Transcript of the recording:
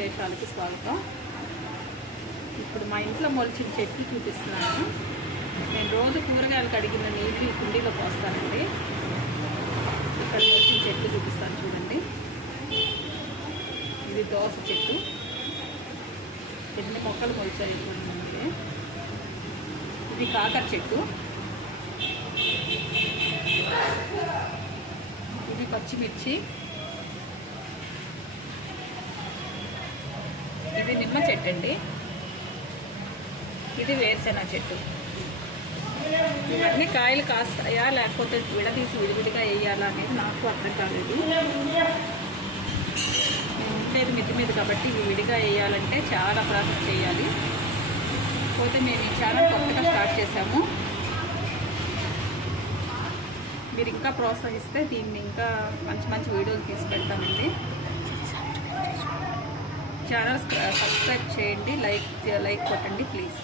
విశేషాలకి స్వాగతం. ఇప్పుడు మా ఇంట్లో మొలిచిన చెట్లు చూపిస్తున్నాను. నేను రోజు కూరగాయలు కడిగిన నీళ్ళు ఈ కుండీలో పోస్తానండి. ఇక్కడ మొలిచిన చెట్లు చూపిస్తాను చూడండి. ఇది దోస చెట్టు, ఎన్ని మొక్కలు మొలిచాయి చూడండి. ఇది కాకర చెట్టు, ఇది పచ్చిమిర్చి, ఇది నిమ్మ చెట్టు అండి, ఇది వేరుశెనగ చెట్టు. ఇవన్నీ కాయలు కాస్తాయా లేకపోతే విడదీసి విడివిడిగా వేయాలా అనేది నాకు అర్థం కాలేదు. నేను ఉండేది మిద్ది మీద కాబట్టి ఇవి విడిగా వేయాలంటే చాలా ప్రాసెస్ చేయాలి. పోతే మేము ఈ ఛానల్ కొత్తగా స్టార్ట్ చేసాము. మీరు ఇంకా ప్రోత్సహిస్తే దీన్ని ఇంకా మంచి మంచి వీడియోలు తీసి పెడతానండి. ఛానల్ సబ్స్క్రైబ్ చేయండి, లైక్ కొట్టండి ప్లీజ్.